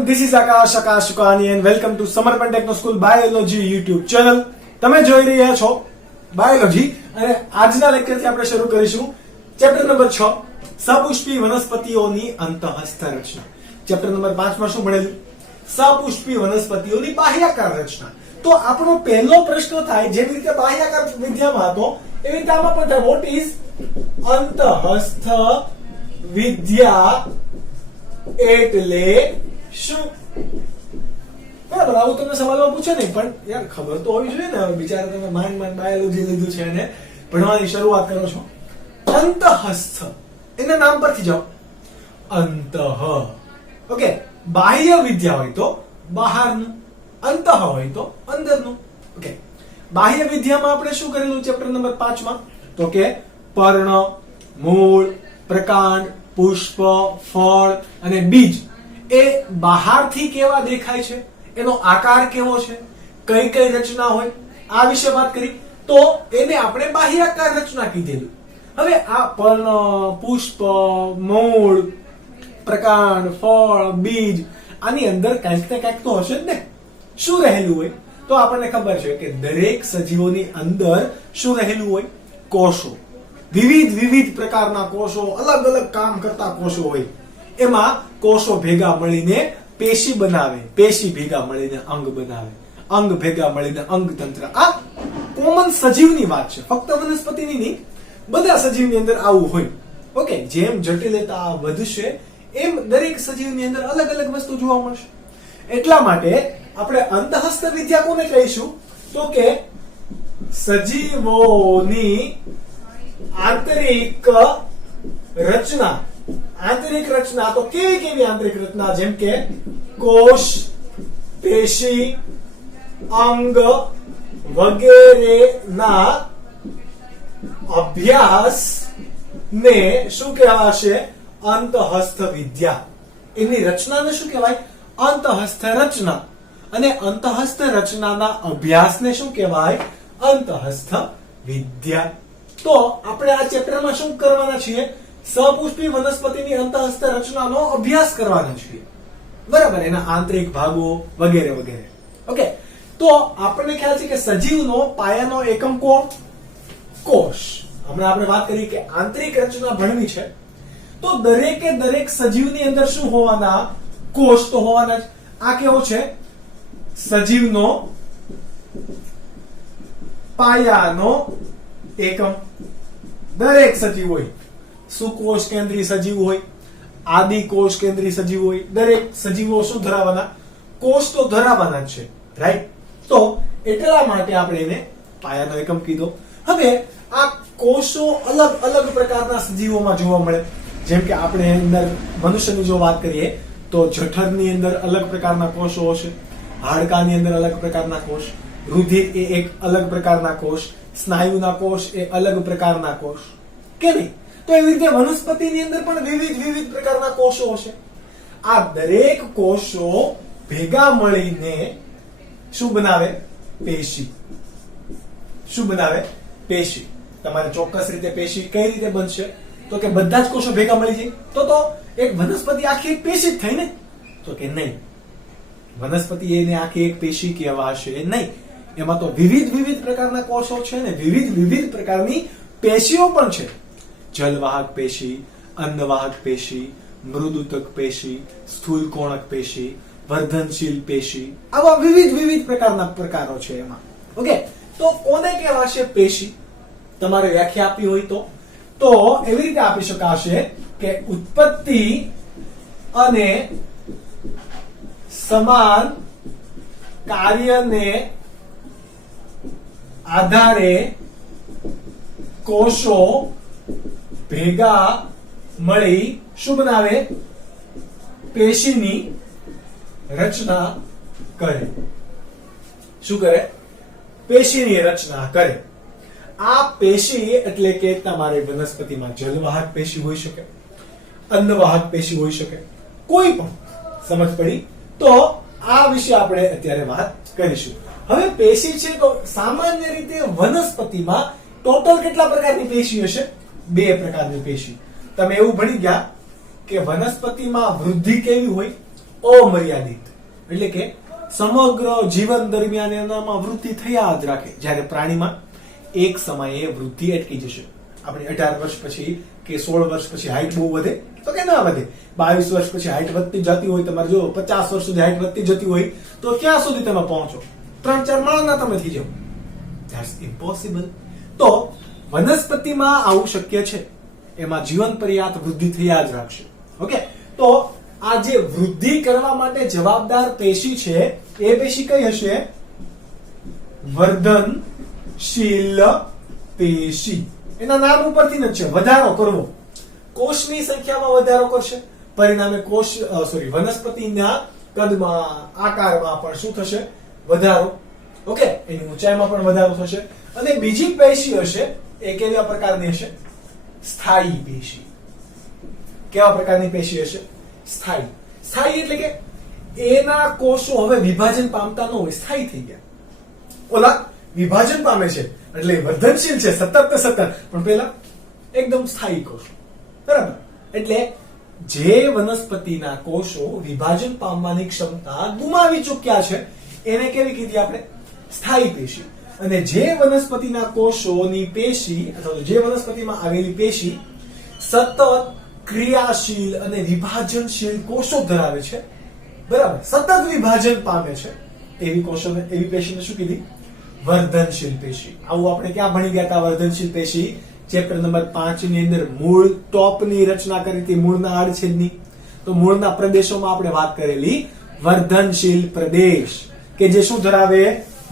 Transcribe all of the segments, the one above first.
everyone, this is Akash Shukani and welcome to Samarpan Techno School Biology YouTube channel. તમે જોઈ રહ્યા છો biology અને આજના લેક્ચરથી આપણે શરૂ કરીશું ચેપ્ટર નંબર 6 સપુષ્પી વનસ્પતિઓની અંતઃસ્થ રચના. ચેપ્ટર નંબર 5 માં શું ભણેલું? સપુષ્પી વનસ્પતિઓની બાહ્યાકાર રચના. તો આપણો પહેલો પ્રશ્ન થાય જેવી રીતે બાહ્યાકાર વિદ્યામાં હતો એવી રીતે આમાં પણ થાય. વોટ ઇઝ અંતઃસ્થ વિદ્યા એટલે શું? બરાબર, આવું તમને સવાલમાં પૂછે નહીં, પણ યાર ખબર તો હોવી જોઈએ ને. બિચારા તમે માંડ બાયોલોજી લીધું છે અને ભણવાની શરૂઆત કરો છો. અંતઃસ્થ એના નામ પરથી જાઓ. અંતઃ, ઓકે. બાહ્ય વિદ્યા હોય તો બહારનું, અંતઃ હોય તો અંદરનું. ઓકે, બાહ્ય વિદ્યામાં આપણે શું કરેલું ચેપ્ટર નંબર 5 માં? તો કે પર્ણ, મૂળ, પ્રકાંડ, પુષ્પ, ફળ અને બીજ એ બહારથી કેવા દેખાય છે, એનો આકાર કેવો છે, કઈ કઈ રચના હોય, આ વિશે વાત કરી. તો એને આપણે બાહ્યાકાર રચના કીધેલું. હવે આ પર્ણ, પુષ્પ, મૂળ, પ્રકાંડ, ફળ, બીજ આની અંદર કંઈક ને કંઈક તો હશે જ ને. શું રહેલું હોય? તો આપણને ખબર છે કે દરેક સજીવોની અંદર શું રહેલું હોય? કોષો. વિવિધ પ્રકારના કોષો, અલગ અલગ કામ કરતા કોષો હોય. એમાં કોષો ભેગા મળીને પેશી બનાવે, પેશી ભેગા મળીને અંગ બનાવે, અંગ ભેગા મળીને અંગ તંત્ર. આ કોમન સજીવની વાત છે, ફક્ત વનસ્પતિની નહીં, બધા સજીવની અંદર આવું હોય. ઓકે, જેમ જટિલતા વધશે એમ દરેક સજીવની અંદર અલગ અલગ વસ્તુ જોવા મળશે. એટલા માટે આપણે અંતઃસ્થ વિદ્યા કોને કહીશું? તો કે સજીવોની આંતરિક રચના. આંતરિક રચના તો કેવી આંતરિક રચના? જેમ કે કોષ, પેશી, અંગ વગેરેના અભ્યાસ ને શું કહેવાશે? અંતઃસ્થ વિદ્યા. એની રચનાને શું કહેવાય? અંતઃસ્થ રચના. અને અંતઃસ્થ રચનાના અભ્યાસને શું કહેવાય? અંતઃસ્થ વિદ્યા. તો આપણે આ ચેપ્ટરમાં શું કરવાના છીએ? સપુષ્પી વનસ્પતિની અંતઃસ્થ રચનાનો અભ્યાસ કરવાના છીએ. બરાબર, એના આંતરિક ભાગો વગેરે વગેરે. ઓકે, તો આપણને ખ્યાલ છે કે સજીવનો પાયાનો એકમ કોણ? કોષ. હમણાં આપણે વાત કરી કે આંતરિક રચના ભણવી છે, તો દરેકે દરેક સજીવની અંદર શું હોવાના? કોષ તો હોવાના જ. આ કેવો છે? સજીવનો પાયાનો એકમ. દરેક સજીવ હોય, સુકોષ કેન્દ્રીય સજીવ હોય, આદિ કોષ કેન્દ્રીય સજીવ હોય, દરેક સજીવો શું ધરાવવાના? કોષ તો ધરાવવાના જ છે, રાઈટ? તો એટલા માટે આપણે એને પાયાનો એકમ કીધો. હવે આ કોષો અલગ અલગ પ્રકારના સજીવોમાં જોવા મળે. જેમ કે આપણે અંદર મનુષ્યની જો વાત કરીએ તો જઠરની અંદર અલગ પ્રકારના કોષો હશે, હાડકાની અંદર અલગ પ્રકારના કોષ, રુધિર એ એક અલગ પ્રકારના કોષ, સ્નાયુના કોષ એ અલગ પ્રકારના કોષ, કે નહીં? તો એવી રીતે વનસ્પતિની અંદર પણ વિવિધ પ્રકારના કોષો હશે. આ દરેક કોષો ભેગા મળીને શું બનાવે? પેશી. શું બનાવે? પેશી. તમારે ચોક્કસ રીતે પેશી કઈ રીતે બનશે? તો કે બધા જ કોષો ભેગા મળી જાય તો એક વનસ્પતિ આખી એક પેશી જ થઈ ને? તો કે નહીં, વનસ્પતિ એને આખી એક પેશી કહેવાશે નહીં. એમાં તો વિવિધ પ્રકારના કોષો છે ને વિવિધ પ્રકારની પેશીઓ પણ છે. જલવાહક પેશી, અન્નવાહક પેશી, મૃદુતક પેશી, સ્થૂલ કોણક પેશી, વર્ધનશીલ પેશી, આવા વિવિધ પ્રકારના પ્રકારો છે એમાં. ઓકે, તો કોને કહેવાશે પેશી? તમારે વ્યાખ્યા આપી હોય તો એવી રીતે આપી શકાશે કે ઉત્પત્તિ અને સમાન કાર્યને આધારે કોષો ભેગા મળી શું બનાવે? પેશીની રચના કરે. શું કરે? પેશીની રચના કરે. આ પેશી એટલે કે તમારી વનસ્પતિમાં જલવાહક પેશી હોઈ શકે, અન્નવાહક પેશી હોઈ શકે, કોઈ પણ. સમજ પડી? તો આ વિશે આપણે અત્યારે વાત કરીશું. હવે પેશી છે તો સામાન્ય રીતે વનસ્પતિમાં ટોટલ કેટલા પ્રકારની પેશી હશે? 2 પ્રકારની પેશી. તમે એવું ભણી ગયા કે વનસ્પતિમાં વૃદ્ધિ કેવી હોય? અમર્યાદિત, એટલે કે સમગ્ર જીવન દરમિયાન એનામાં વૃદ્ધિ થયા જ રાખે. જ્યારે પ્રાણીમાં એક સમયે વૃદ્ધિ અટકી જશે. આપણે 18 વર્ષ પછી કે 16 વર્ષ પછી હાઈટ બહુ વધે તો કે ના વધે. 22 વર્ષ પછી હાઈટ વધતી જતી હોય, તમારે જો 50 વર્ષ સુધી હાઈટ વધતી જતી હોય તો ક્યાં સુધી તમે પહોંચો? 3-4 માળના તમે થઈ જાઓ. That's impossible. તો વનસ્પતિમાં આવું શક્ય છે, એમાં જીવન પર્યાપ્ત વૃદ્ધિ થયા જ રાખશે. ઓકે, તો આ જે વૃદ્ધિ કરવા માટે જવાબદાર પેશી છે એ પેશી કઈ હશે? વર્ધનશીલ પેશી. એના નામ ઉપરથી જ છે, વધારો કરવો. કોષની સંખ્યામાં વધારો કરશે, પરિણામે વનસ્પતિના કદમાં, આકારમાં પણ શું થશે? વધારો. ઓકે, એની ઊંચાઈમાં પણ વધારો થશે. અને બીજી પેશી હશે, એ કેવા પ્રકારની હશે? સ્થાયી પેશી. કેવા પ્રકારની પેશી હશે? સ્થાયી. સ્થાયી એટલે કે એના કોષો હવે વિભાજન પામતા ન હોય, સ્થાયી થઈ ગયા. ઓલા વિભાજન પામે છે એટલે વર્ધનશીલ છે, સતત ને સતત, પણ પેલા એકદમ સ્થાયી કોષો. બરાબર? એટલે જે વનસ્પતિના કોષો વિભાજન પામવાની ક્ષમતા ગુમાવી ચૂક્યા છે એને કેવી કીધી આપણે? સ્થાયી પેશી. અને જે વનસ્પતિના કોષોની પેશી અથવા જે વનસ્પતિમાં આવેલી પેશી સતત ક્રિયાશીલ અને વિભાજનશીલ કોષો ધરાવે છે, બરાબર, સતત વિભાજન પામે છે, એવી કોષોને, એવી પેશીને શું કીધી? વર્ધનશીલ પેશી. આવું આપણે ક્યાં ભણી ગયા હતા? વર્ધનશીલ પેશી ચેપ્ટર નંબર 5 ની અંદર મૂળ ટોપની રચના કરી હતી, મૂળના આડછેદની. તો મૂળના પ્રદેશોમાં આપણે વાત કરેલી વર્ધનશીલ પ્રદેશ, કે જે શું ધરાવે?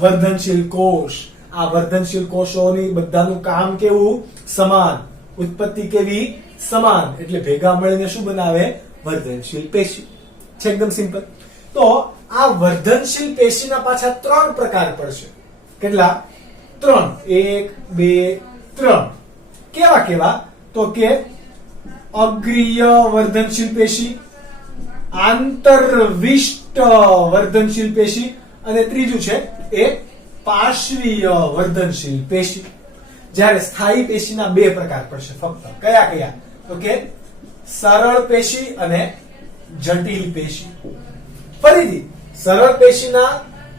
વર્ધનશીલ કોષ. આ વર્ધનશીલ કોષોની બધાનું કામ કેવું? સમાન. ઉત્પત્તિ કેવી? સમાન. એટલે ભેગા મળીને શું બનાવે? વર્ધનશીલ પેશી. છે એકદમ સિમ્પલ. તો આ વર્ધનશીલ પેશીના પાછા 3 પ્રકાર પડશે. કેટલા? 3. 1, 2, 3. કેવા કેવા? તો કે અગ્રીય વર્ધનશીલ પેશી, આંતરવિષ્ટ વર્ધનશીલ પેશી, અને ત્રીજું છે એ પાર્શ્વીય વર્ધનશીલ પેશી. જ્યારે સ્થાયી પેશીના 2 પ્રકાર પડશે ફક્ત. કયા કયા? તો કે સરળ પેશી અને જટિલ પેશી. ફરીથી સરળ પેશીના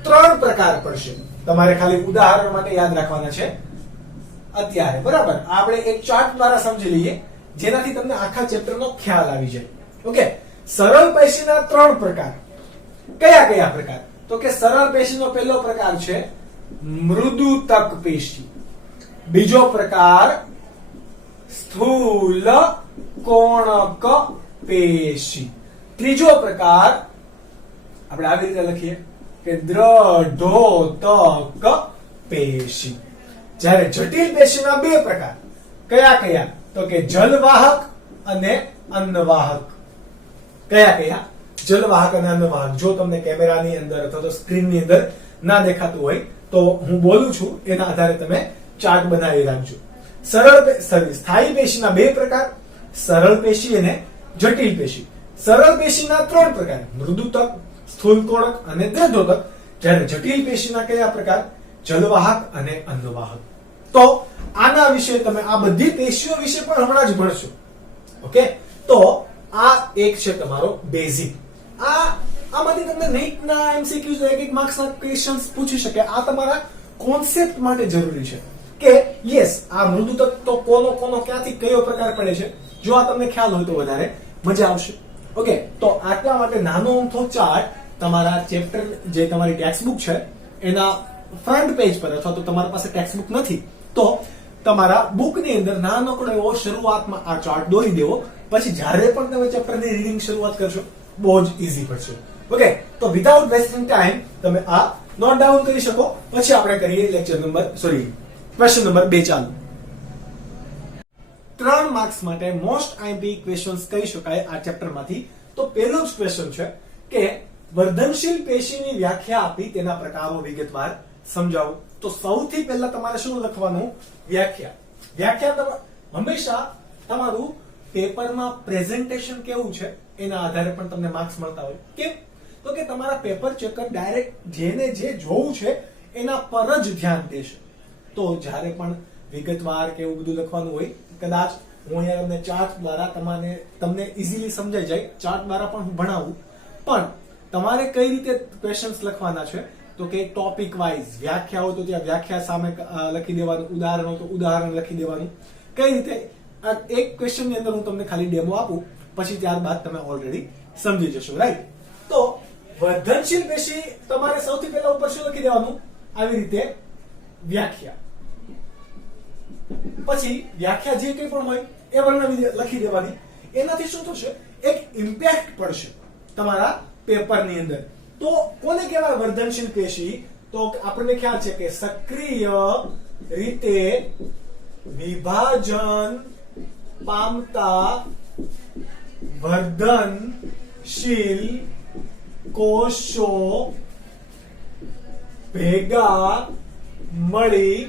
3 પ્રકાર પડશે. તમારે ખાલી ઉદાહરણ માટે યાદ રાખવાના છે અત્યારે. બરાબર? આપણે એક ચાર્ટ દ્વારા સમજી લઈએ જેનાથી તમને આખા ચેપ્ટરનો ખ્યાલ આવી જાય. ઓકે, સરળ પેશીના 3 પ્રકાર. કયા કયા પ્રકાર? તો કે સરળ પેશીનો પહેલો પ્રકાર છે મૃદુતક પેશી. બીજો પ્રકાર સ્થૂલ કોણક પેશી. ત્રીજો પ્રકાર આપણે આવી રીતે લખીએ કે દ્રઢોતક પેશી. જ્યારે જટિલ પેશીના 2 પ્રકાર. કયા કયા? તો કે જલવાહક અને અન્નવાહક. કયા કયા? જલવાહક અને અન્નવાહક. જો તમને કેમેરાની અંદર અથવા તો સ્ક્રીનની અંદર ના દેખાતું હોય તો હું બોલું છું, એના આધારે તમે ચાર્ટ બનાવી રાખજો. સ્થાયી પેશીના 2 પ્રકાર, સરળ પેશી અને જટિલ પેશી. સરળ પેશીના 3 પ્રકાર, મૃદુતક, સ્થૂલકોણક અને દ્રઢોતક. જ્યારે જટિલ પેશીના કયા પ્રકાર? જલવાહક અને અન્નવાહક. તો આના વિશે તમે આ બધી પેશીઓ વિશે પણ હમણાં જ ભણશો. ઓકે, તો આ એક છે તમારો બેઝિક. આમાંથી તમને નીટના એમસીક્યુઝ એક માર્ક્સના ક્વેશ્ચન્સ પૂછી શકે. આ તમારા કોન્સેપ્ટ માટે જરૂરી છે કે યસ, આ મૃદુતક તો કોનો ક્યાંથી કયો પ્રકાર પડે છે. જો આ તમને ખ્યાલ હોય તો વધારે મજા આવશે. ઓકે, તો આટલા માટે નાનો અમથો ચાર્ટ તમારા ચેપ્ટર, જે તમારી ટેક્સ્ટ બુક છે એના ફ્રન્ટ પેજ પર, અથવા તો તમારી પાસે ટેક્સ્ટ બુક નથી તો તમારા બુકની અંદર નાનકડો એવો શરૂઆતમાં આ ચાર્ટ દોરી દેવો. પછી જ્યારે પણ તમે ચેપ્ટરની રીડિંગ શરૂઆત કરશો બહુ જ ઈઝી પડશે. ઓકે, તો વિધાઉટ વેસ્ટિંગ ટાઈમ તમે આ નોટ ડાઉન કરી શકો. પછી આપણે કરીએ ક્વેશ્ચન નંબર 2 ચાલુ. 3 માર્ક્સ માટે મોસ્ટ આઈએમપી ક્વેશ્ચન્સ કહી શકાય આ ચેપ્ટરમાંથી. તો પહેલો જ ક્વેશ્ચન છે કે વર્ધનશીલ પેશીની વ્યાખ્યા આપી, તેના પ્રકારો વિગતવાર સમજાવો. તો સૌથી પહેલા તમારે શું લખવાનું? વ્યાખ્યા. વ્યાખ્યા હંમેશા તમારું પેપરમાં પ્રેઝન્ટેશન કેવું છે એના આધારે પણ તમને માર્ક્સ મળતા હોય. કેમ? તો કે તમારા પેપર ચેકર ડાયરેક્ટ જેને જે જોવું છે એના પર જ ધ્યાન દેશે. તો જ્યારે પણ વિગતવાર કે એવું બધું લખવાનું હોય, કદાચ હું અહીંયા તમને ચાર્ટ દ્વારા તમને ઇઝીલી સમજાઈ જાય, ચાર્ટ દ્વારા પણ હું ભણાવું, પણ તમારે કઈ રીતે ક્વેશ્ચન્સ લખવાના છે તો કે ટોપિક વાઇઝ વ્યાખ્યા હોય તો ત્યાં વ્યાખ્યા સામે લખી દેવાનું, ઉદાહરણ હોય તો ઉદાહરણ લખી દેવાનું. કઈ રીતે આ એક ક્વેશ્ચન ની અંદર હું તમને ખાલી ડેમો આપું, પછી ત્યારબાદ તમે ઓલરેડી સમજી જશો, રાઈટ? તો વર્ધનશીલ પેશી તમારે સૌથી પહેલા ઉપર શું લખી દેવાનું? આવી રીતે વ્યાખ્યા. પછી વ્યાખ્યા જે કંઈ પણ હોય એ વર્ણવી લખી દેવાની. એનાથી શું થશે? એક ઇમ્પેક્ટ પડશે તમારા પેપરની અંદર. તો કોને કહેવાય વર્ધનશીલ પેશી? તો આપણને ખ્યાલ છે કે સક્રિય રીતે વિભાજન પામતા વર્ધનશીલ કોષો ભેગા મળી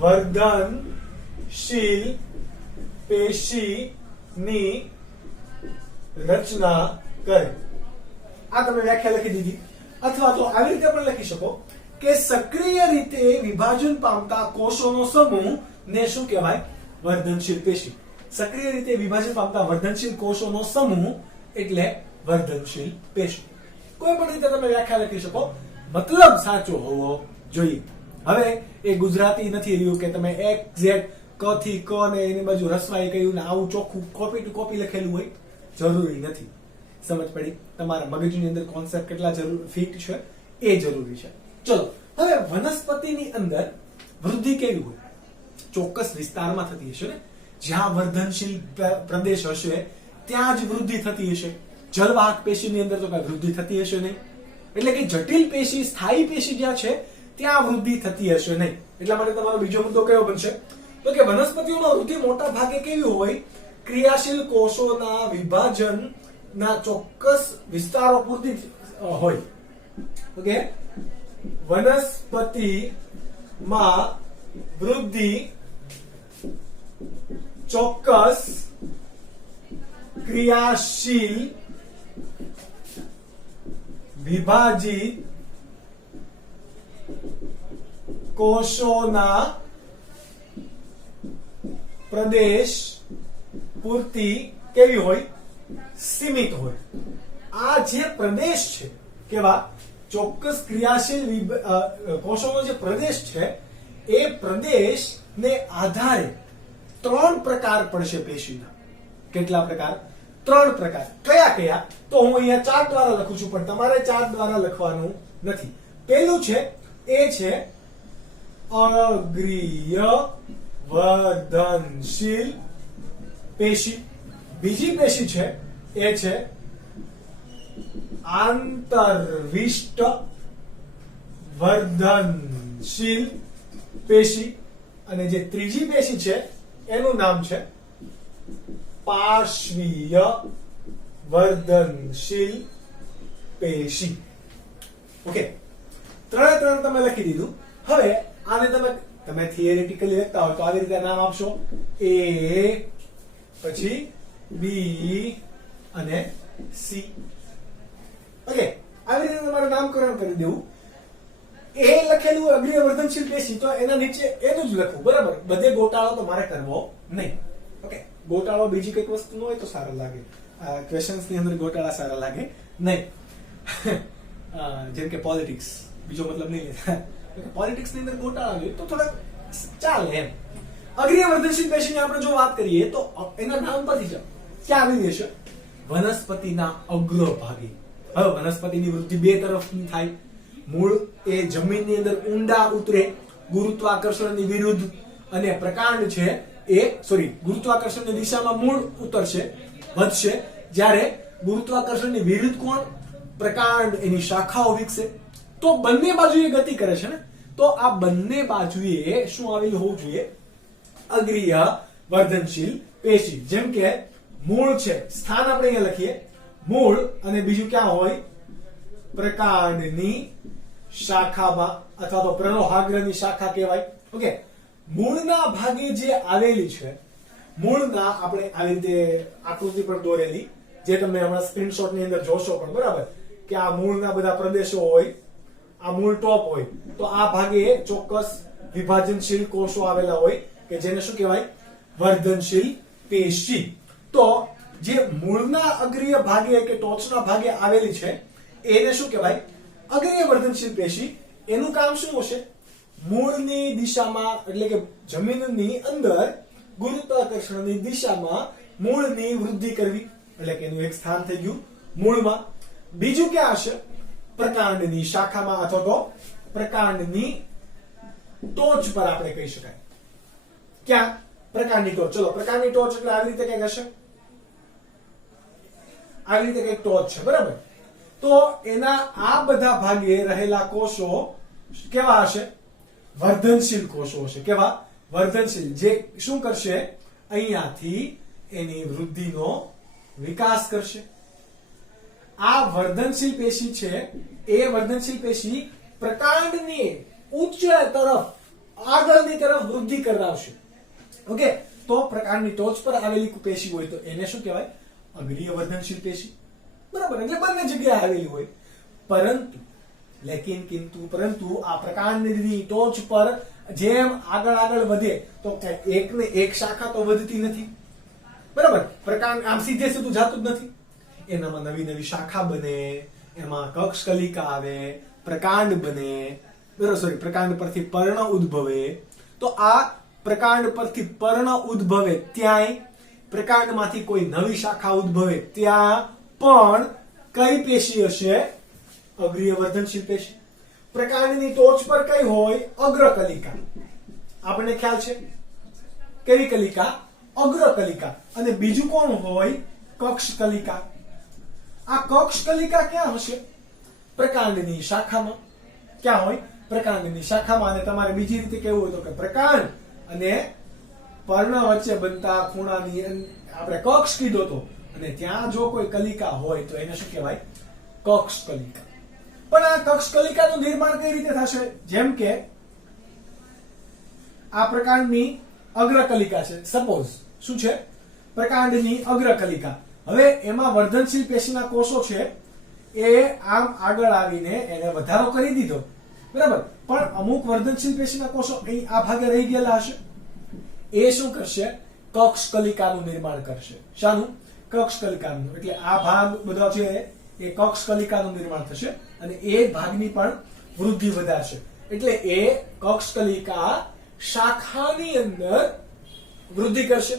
વર્ધનશીલ પેશીની રચના કરે. આ તમે વ્યાખ્યા લખી દીધી. અથવા તો આવી રીતે પણ લખી શકો કે સક્રિય રીતે વિભાજન પામતા કોષોનો સમૂહ ને શું કહેવાય? વર્ધનશીલ પેશી. સક્રિય રીતે વિભાજન પામતા વર્ધનશીલ કોષોનો સમૂહ એટલે વર્ધનશીલ પેશી. કોઈ પણ રીતે તમે વ્યાખ્યા લખી શકો, મતલબ સાચો હોવો જોઈએ. હવે એ ગુજરાતી નથી રહ્યું કે તમે એક્ઝેક્ટ ક થી ક ને એની બાજુ રસવાઈ કહ્યું ને આવું ચોખ્ખું કોપી ટુ કોપી લખેલું હોય, જરૂરી નથી. સમજ પડી? તમારા મગજની અંદર કોન્સેપ્ટ કેટલા ફિટ છે એ જરૂરી છે. ચલો, હવે વનસ્પતિની અંદર વૃદ્ધિ કેવી હોય? ચોક્કસ વિસ્તારમાં થતી હશે ને. જ્યાં વર્ધનશીલ પ્રદેશ હશે ત્યાં જ વૃદ્ધિ થતી હશે. જલવાહક પેશીની અંદર તો કઈ વૃદ્ધિ થતી હશે નહીં. એટલે કે જટિલ પેશી, સ્થાયી પેશી જ્યાં છે ત્યાં વૃદ્ધિ થતી હશે નહીં. એટલા માટે તમારો બીજો મુદ્દો કયો બનશે? તો કે વનસ્પતિઓમાં વૃદ્ધિ મોટા ભાગે કેવી હોય? ક્રિયાશીલ કોષોના વિભાજન ના ચોક્કસ વિસ્તારો પૂરતી હોય. ઓકે, વનસ્પતિમાં વૃદ્ધિ ચોક્કસ ક્રિયાશીલ વિભાજિત કોષોના પ્રદેશ પૂરતી કેવી હોય? સીમિત હોય. આ જે પ્રદેશ છે કેવા? ચોક્કસ ક્રિયાશીલ કોષોનો જે પ્રદેશ છે એ પ્રદેશને આધારે 3 પ્રકાર પડશે પેશીના. કેટલા પ્રકાર? 3 પ્રકાર. કયા કયા? તો હું અહીંયા ચાર્ટ દ્વારા લખું છું, પણ તમારે ચાર્ટ દ્વારા લખવાનું નથી. પહેલું છે એ છે અગ્રીય વર્ધનશીલ પેશી. બીજી પેશી છે એ છે આંતરવિષ્ટ વર્ધનશીલ પેશી. અને જે ત્રીજી પેશી છે એનું નામ છે પાર્શ્વીય વર્ધનશીલ પેશી. ઓકે, 3 તમે લખી દીધું. હવે આને તમે થિયરેટિકલી લખતા હોય તો આવી રીતે નામ આપશો, એ, પછી બી અને સી. ઓકે, આવી રીતે તમારે નામકરણ કરી દેવું. એ લખેલું અગ્રીય વર્ધનશીલ પેશી, તો એના નીચે એનું જ લખવું, બરાબર? બધે ગોટાળો તો મારે કરવો નહીં. ઓકે, ગોટાળો બીજી કઈક વસ્તુ ન હોય તો સારું લાગે. ક્વેશ્ચન્સ ની અંદર ગોટાળા સારા લાગે નહીં. જેમ કે પોલિટિક્સ, બીજો મતલબ નહીં લેતા. પોલિટિક્સ ની અંદર ગોટાળા જોઈએ તો થોડાક ચાલે એમ. અગ્રીય વર્ધનશીલ પેશીની આપણે જો વાત કરીએ તો એના નામ પરથી જ ક્યાં આવી જશે? વનસ્પતિના અગ્રભાગે. હવે વનસ્પતિની વૃદ્ધિ 2 તરફની થાય. મૂળ એ જમીનની અંદર ઊંડા ઉતરે ગુરુત્વાકર્ષણની વિરુદ્ધ, અને પ્રકાંડ છે એ ગુરુત્વાકર્ષણની દિશામાં મૂળ ઉતરશે, વધશે. જ્યારે ગુરુત્વાકર્ષણની વિરુદ્ધ કોણ? પ્રકાંડ, એની શાખાઓ વિકસે. તો બંને બાજુએ ગતિ કરે છે ને. તો આ બંને બાજુએ શું આવેલું હોવું જોઈએ? અગ્રીય વર્ધનશીલ પેશી. જેમ કે મૂળ છે, સ્થાન આપણે અહીંયા લખીએ મૂળ, અને બીજું ક્યાં હોય? પ્રકાંડની શાખામાં, અથવા તો પ્રરોહાગ્રની શાખા કહેવાય. ઓકે, મૂળના ભાગે જે આવેલી છે, મૂળના આપણે આવી રીતે આકૃતિ પર દોરેલી, જે તમે હમણાં સ્ક્રીનશોટ ની અંદર જોશો પણ, બરાબર? કે આ મૂળના બધા પ્રદેશો હોય, આ મૂળ ટોપ હોય, તો આ ભાગે ચોક્કસ વિભાજનશીલ કોષો આવેલા હોય કે જેને શું કહેવાય? વર્ધનશીલ પેશી. તો જે મૂળના અગ્રીય ભાગે કે ટોચના ભાગે આવેલી છે એને શું કહેવાય? અગ્રીય વર્ધનશીલ પેશી. એનું કામ શું હશે? મૂળની દિશામાં એટલે કે જમીનની અંદર ગુરુત્વાકર્ષણની દિશામાં મૂળની વૃદ્ધિ કરવી, એટલે કે એનું એક સ્થાન થઈ ગયું મૂળમાં. બીજું ક્યાં હશે? પ્રકાંડની શાખામાં અથવા તો પ્રકાંડની ટોચ પર આપણે કહી શકાય. ક્યાં? પ્રકાંડની ટોચ. ચલો, પ્રકાંડની ટોચ એટલે આવી રીતે કંઈક હશે, આવી રીતે કંઈક ટોચ છે, બરાબર? તો એના આ બધા ભાગે રહેલા કોષો કેવા હશે? વર્ધનશીલ કોષો હશે. કેવા? વર્ધનશીલ. જે શું કરશે? અહીંયાથી એની વૃદ્ધિનો વિકાસ કરશે. આ વર્ધનશીલ પેશી છે એ વર્ધનશીલ પેશી પ્રકાંડની ઉચ્ચ તરફ આગળની તરફ વૃદ્ધિ કરાવશે. ઓકે, તો પ્રકાંડની ટોચ પર આવેલી પેશી હોય તો એને શું કહેવાય? અગ્રીય વર્ધનશીલ પેશી. બરાબર? એટલે બંને જગ્યાએ આવેલી હોય. પરંતુ આ પ્રકાંડની ટોચ પર જેમ આગળ વધે તો એકને એક શાખા તો વધતી નથી, બરાબર? પ્રકાંડ આમ સીધે સીધું જાતું જ નથી. એનામાં નવી શાખા બને, એમાં કક્ષ કલિકા આવે, પ્રકાંડ બને, બરાબર? સોરી, પ્રકાંડ પરથી પર્ણ ઉદ્ભવે. તો આ પ્રકાંડ પરથી પર્ણ ઉદ્ભવે ત્યાંય, પ્રકાંડમાંથી કોઈ નવી શાખા ઉદ્ભવે ત્યાં પણ કઈ પેશી હશે? અગ્રીય વર્ધનશીલ પેશી. પ્રકાંડની ટોચ પર કઈ હોય? અગ્ર કલિકા. આપણને ખ્યાલ છે કેવી કલિકા? અગ્ર કલિકા. અને બીજું કોણ હોય? કક્ષ કલિકા. આ કક્ષ કલિકા ક્યાં હશે? પ્રકાંડની શાખામાં. ક્યાં હોય? પ્રકાંડની શાખામાં. અને તમારે બીજી રીતે કેવું હોય તો કે પ્રકાંડ અને પર્ણ વચ્ચે બનતા ખૂણાની આપણે કક્ષ કીધો તો, અને ત્યાં જો કોઈ કલિકા હોય તો એને શું કહેવાય? કક્ષ કલિકા. પણ આ કક્ષ કલિકાનું નિર્માણ કઈ રીતે થશે? જેમ કે આ પ્રકાંડની અગ્ર કલિકા છે, સપોઝ. શું છે? પ્રકાંડની અગ્ર કલિકા. હવે એમાં વર્ધનશીલ પેશીના કોષો છે એ આમ આગળ આવીને એને વધારો કરી દીધો, બરાબર? પણ અમુક વર્ધનશીલ પેશીના કોષો અહીં આ ભાગે રહી ગયેલા હશે. એ શું કરશે? કક્ષ કલિકાનું નિર્માણ કરશે. શાનું? કક્ષ કલિકાનું. એટલે આ ભાગ બધો છે એ કક્ષ કલિકાનું નિર્માણ થશે અને એ ભાગની પણ વૃદ્ધિ વધારશે. એટલે એ કક્ષ કલિકા શાખાની અંદર વૃદ્ધિ કરશે,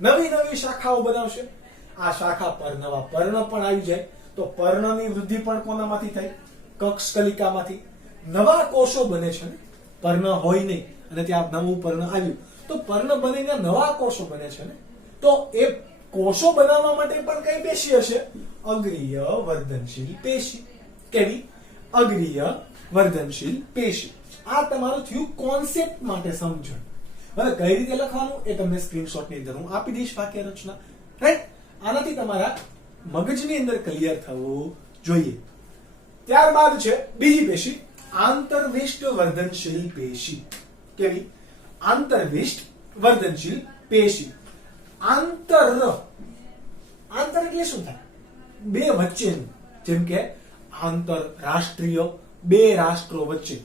નવી શાખાઓ બનાવશે. આ શાખા પર નવા પર્ણ પણ આવી જાય તો પર્ણની વૃદ્ધિ પણ કોનામાંથી થાય? કક્ષ કલિકામાંથી. નવા કોષો બને છે ને, પર્ણ હોય નહીં અને ત્યાં નવું પર્ણ આવ્યું તો પર્ણ બનીને નવા કોષો બને છે ને. તો એ કોષો બનાવવા માટે પણ કઈ પેશી હશે? અગ્રીય વર્ધનશીલ પેશી. કેવી? અગ્રીય વર્ધનશીલ પેશી. આ તમારું થયું કોન્સેપ્ટ માટે સમજણ. હવે કઈ રીતે લખવાનું એ તમને સ્ક્રીનશોટની અંદર હું આપી દઈશ વાક્ય રચના, રાઈટ? આનાથી તમારા મગજની અંદર ક્લિયર થવું જોઈએ. ત્યારબાદ છે બીજી પેશી, આંતરવિષ્ટ વર્ધનશીલ પેશી. કેવી? આંતરવિષ્ટ વર્ધનશીલ પેશી. આંતર એટલે શું થાય? બે વચ્ચેનું. જેમ કે આંતરરાષ્ટ્રીય, બે રાષ્ટ્રો વચ્ચે.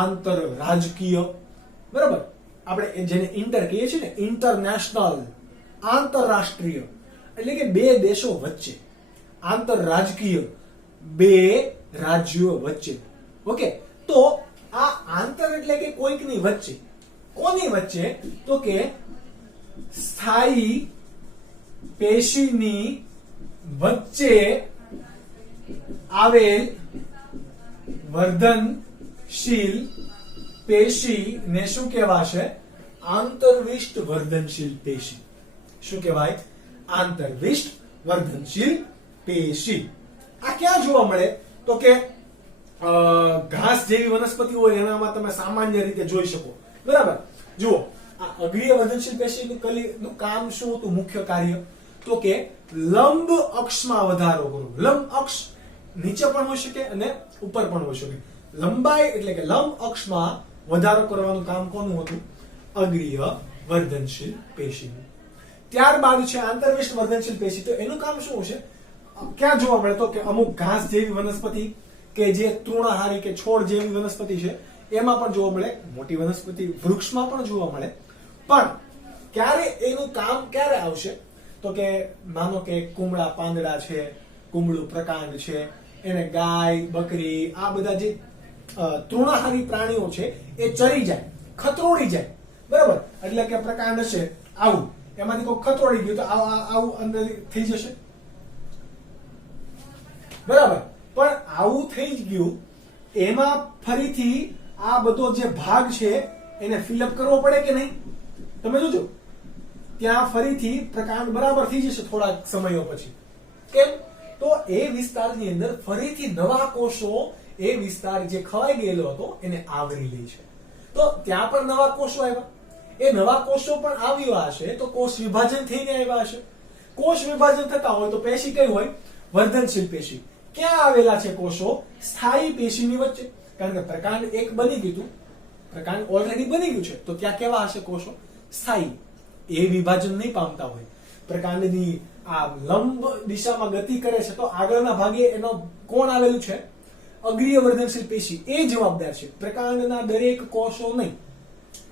આંતર રાજકીય, બરાબર? આપણે જેને ઇન્ટર કહીએ છીએ ને, ઇન્ટરનેશનલ. આંતરરાષ્ટ્રીય એટલે કે બે દેશો વચ્ચે. આંતરરાજકીય, બે રાજ્યો વચ્ચે. ઓકે, તો આ આંતર એટલે કે કોઈકની વચ્ચે. કોની વચ્ચે? તો કે સ્થાયી પેશીની વચ્ચે આવેલ વર્ધનશીલ પેશીને શું કહેવાશે? આંતરવિષ્ટ વર્ધનશીલ પેશી. શું કહેવાય? આંતરવિષ્ટ વર્ધનશીલ પેશી. આ ક્યાં જોવા મળે? તો કે ઘાસ જેવી વનસ્પતિ હોય એનામાં તમે સામાન્ય રીતે જોઈ શકો, બરાબર? જુઓ, આ અગ્રીય વર્ધનશીલ પેશીનું કામ શું હતું? મુખ્ય કાર્ય તો કે લંબ અક્ષમાં વધારો કરવો. લંબ અક્ષ નીચે પણ હોઈ શકે અને ઉપર પણ હોઈ શકે. લંબાઈ એટલે કે લંબ અક્ષમાં વધારો કરવાનું કામ કોનું હતું? અગ્રીય વર્ધનશીલ પેશીનું. ત્યારબાદ છે આંતરવિષ્ટ વર્ધનશીલ પેશી. તો એનું કામ શું હશે? ક્યાં જોવા મળે? તો કે અમુક ઘાસ જેવી વનસ્પતિ કે જે તૃણાહારી કે છોડ જેવી વનસ્પતિ છે એમાં પણ જોવા મળે, મોટી વનસ્પતિ વૃક્ષમાં પણ જોવા મળે. પણ ક્યારે એનું કામ ક્યારે આવશે? તો કે માનો કે કુમળા પાંદડા છે, કુમળું પ્રકાંડ છે, એને ગાય, બકરી, આ બધા જે તૃણાહારી પ્રાણીઓ છે એ ચરી જાય, ખતરોડી જાય, બરાબર. એટલે કે પ્રકાંડ હશે આવું, એમાંથી કોઈ ખતરોડી ગયું તો આવું અંદર થઈ જશે, બરાબર. પણ આવું થઈ જ ગયું, એમાં ફરીથી આ બધો જે ભાગ છે એને ફિલઅપ કરવો પડે કે નહીં? તમે જોજો, ત્યાં ફરીથી પ્રકાંડ બરાબર થઈ જશે થોડા સમયો પછી. કેમ? તો એ વિસ્તારની અંદર ફરીથી નવા કોષો એ વિસ્તાર જે ખવાઈ ગયેલો હતો એને આવરી લે છે. તો ત્યાં પણ નવા કોષો આવ્યા. એ નવા કોષો પણ આવ્યા હશે તો કોષ વિભાજન થઈને આવ્યા હશે. કોષ વિભાજન થતા હોય તો પેશી કઈ હોય? વર્ધનશીલ પેશી. ક્યાં આવેલા છે કોષો? સ્થાયી પેશીની વચ્ચે. કારણ કે પ્રકાંડ એક બની ગયું હતું, પ્રકાંડ ઓલરેડી બની ગયું છે, તો ત્યાં કેવા હશે કોષો? સ્થાયી. એ વિભાજન નહીં પામતા હોય. પ્રકાંડની આ લંબ દિશામાં ગતિ કરે છે તો આગળના ભાગે એનો કોણ આવેલું છે? અગ્રીય વર્ધનશીલ પેશી. એ જવાબદાર છે, પ્રકાંડના દરેક કોષો નહીં.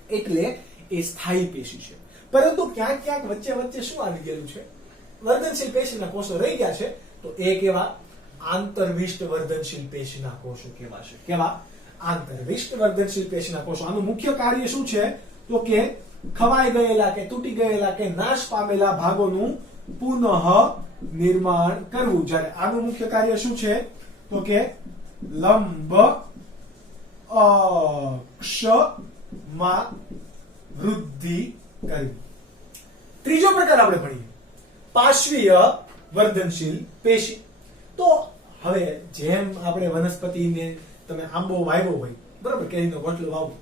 એટલે એ સ્થાયી પેશી છે. પરંતુ ક્યાંક ક્યાંક વચ્ચે વચ્ચે શું આવી ગયેલું છે? વર્ધનશીલ પેશીના કોષો રહી ગયા છે. તો એ કેવા? આંતરવિષ્ટ વર્ધનશીલ પેશીના કોષો કહેવાશે. કેવા? આંતરવિષ્ટ વર્ધનશીલ પેશીના કોષો. આનું મુખ્ય કાર્ય શું છે? તો કે ખવાઈ ગયેલા કે તૂટી ગયેલા કે નાશ પામેલા ભાગોનું પુનઃ નિર્માણ કરવું. જ્યારે આનું મુખ્ય કાર્ય શું છે? તો કે લંબ અક્ષમાં વૃદ્ધિ કરવી. ત્રીજો પ્રકાર આપણે ભણીએ, પાર્શ્વીય વર્ધનશીલ પેશી. તો હવે જેમ આપણે વનસ્પતિને, તમે આંબો વાવ્યો હોય, બરાબર, કેરીનો ગોટલો વાવો,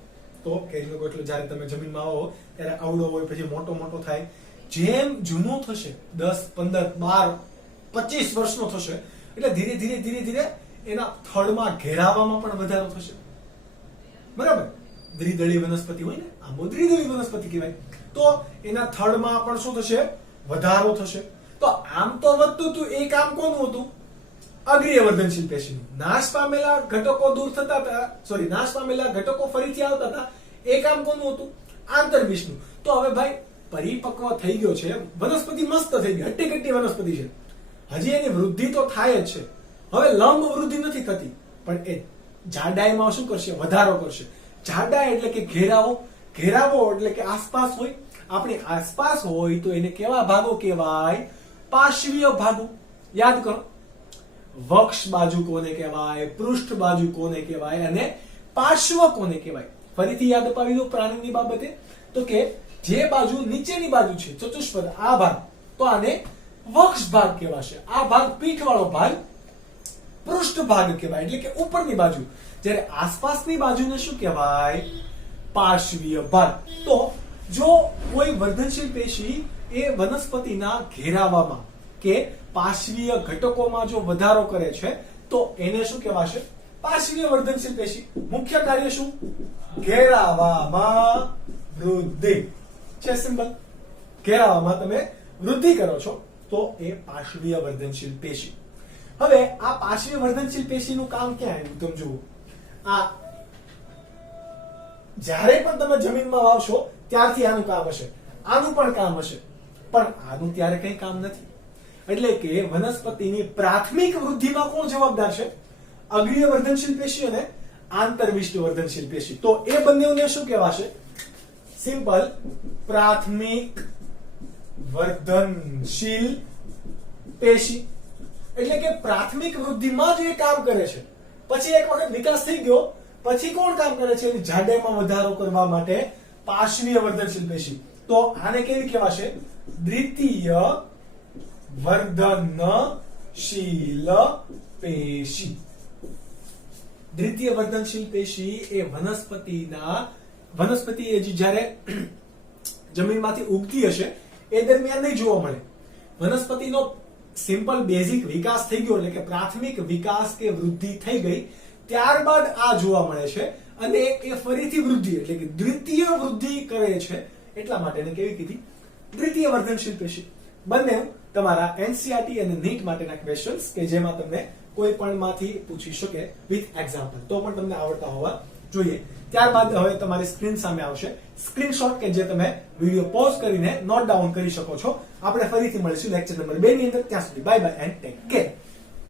તો કેરીનો ગોટલો જ્યારે તમે જમીનમાં વાવો ત્યારે આવડો હોય, પછી મોટો મોટો થાય. જેમ જૂનો થશે, 10, 15, 12, 25 વર્ષનો થશે, એટલે ધીરે ધીરે ધીરે ધીરે એના થડમાં ઘેરાવામાં પણ વધારો થશે, બરાબર. દ્વિદળી વનસ્પતિ હોય ને, આંબો દ્વિદળી વનસ્પતિ કહેવાય. તો એના થડમાં પણ શું થશે? વધારો થશે. તો આમ તો વધતું હતું, એ કામ કોનું હતું? અગ્રીય વર્ધનશીલ પેશીનું. નાશ પામેલા ઘટકો દૂર થતા હતા, નાશ પામેલા ઘટકો ફરીથી આવતા હતા, એ કામ કોનું હતું? આંતરવિષ્ટનું. તો હવે ભાઈ પરિપક્વ થઈ ગયો છે, વનસ્પતિ મસ્ત થઈ ગઈ, હટ્ટી કટ્ટી વનસ્પતિ છે, હજી એની વૃદ્ધિ તો થાય જ છે. હવે લંબ વૃદ્ધિ નથી થતી, પણ એ જાડાઈમાં શું કરશે? વધારો કરશે. જાડાઈ એટલે કે ઘેરાવો, ઘેરાવો એટલે કે આસપાસ હોય. આપણી આસપાસ હોય તો એને કેવા ભાગો કહેવાય? પાર્શ્વીય ભાગો. યાદ કરો, વક્ષ બાજુ કોને કહેવાય, પૃષ્ઠ બાજુ કોને કહેવાય અને પાર્શ્વ કોને કહેવાય? ફરીથી યાદ અપાવી દો પ્રાણીની બાબતે. તો કે જે બાજુ નીચેની બાજુ છે, ચતુષ્પદ, આ ભાગ, તો આને વક્ષ ભાગ કહેવાશે. આ ભાગ પીઠવાળો ભાગ પૃષ્ઠ ભાગ કહેવાય, એટલે કે ઉપરની બાજુ. જ્યારે આસપાસની બાજુને શું કહેવાય? પાર્શ્વીય ભાગ. તો જો કોઈ વર્ધનશીલ પેશી એ વનસ્પતિના ઘેરાવામાં કે પાર્શ્વીય ઘટકોમાં જો વધારો કરે છે તો એને શું કહેવાશે? પાર્શ્વીય વર્ધનશીલ પેશી. મુખ્ય કાર્ય શું? ઘેરાવામાં વૃદ્ધિ છે. સિમ્પલ. ઘેરાવામાં તમે વૃદ્ધિ કરો છો તો એ પાર્શ્વીય વર્ધનશીલ પેશી. હવે આ પાર્શ્વીય વર્ધનશીલ પેશીનું કામ ક્યાં આવ્યું? તમે જુઓ, આ જ્યારે પણ તમે જમીનમાં વાવશો ત્યારથી આનું કામ હશે, આનું પણ કામ હશે, પણ આનું ત્યારે કઈ કામ નથી. એટલે કે વનસ્પતિની પ્રાથમિક વૃદ્ધિમાં કોણ જવાબદાર છે? અગ્રીય વર્ધનશીલ પેશી અને આંતરવિષ્ટ વર્ધનશીલ પેશી. તો એ બંનેને શું કહેવાશે? સિમ્પલ, પ્રાથમિક વર્ધનશીલ પેશી. એટલે કે પ્રાથમિક વૃદ્ધિમાં જ એ કામ કરે છે. પછી એક વખત વિકાસ થઈ ગયો પછી કોણ કામ કરે છે? એની જાડાઈમાં વધારો કરવા માટે પાર્શ્વીય વર્ધનશીલ પેશી. તો આને કેવી કહેવાશે? દ્વિતીય વર્ધનશીલ પેશી. દ્વિતીય વર્ધનશીલ પેશી એ વનસ્પતિ જ્યારે જમીનમાંથી ઉગતી હશે એ દરમિયાન નહીં જોવા મળે. વનસ્પતિનો સિમ્પલ બેઝિક વિકાસ થઈ ગયો, એટલે કે પ્રાથમિક વિકાસ કે વૃદ્ધિ થઈ ગઈ, ત્યારબાદ આ જોવા મળે છે અને એ ફરીથી વૃદ્ધિ એટલે કે દ્વિતીય વૃદ્ધિ કરે છે. એટલા માટે એને કેવી કીધી? દ્વિતીય વર્ધનશીલ પેશી. બંને તમારા એનસીઈઆરટી અને નીટ માટેના ક્વેશ્ચન્સ કે જેમાં તમને કોઈ પણ માંથી પૂછી શકે વિથ એક્ઝામ્પલ, તો પણ તમને આવડતા હોવા જોઈએ. ત્યારબાદ હવે તમારી સ્ક્રીન સામે આવશે સ્ક્રીનશોટ કે જે તમે વિડીયો પોઝ કરીને નોટ ડાઉન કરી શકો છો. આપણે ફરીથી મળીશું લેક્ચર નંબર 2 ની અંદર. ત્યાં સુધી bye bye and take care.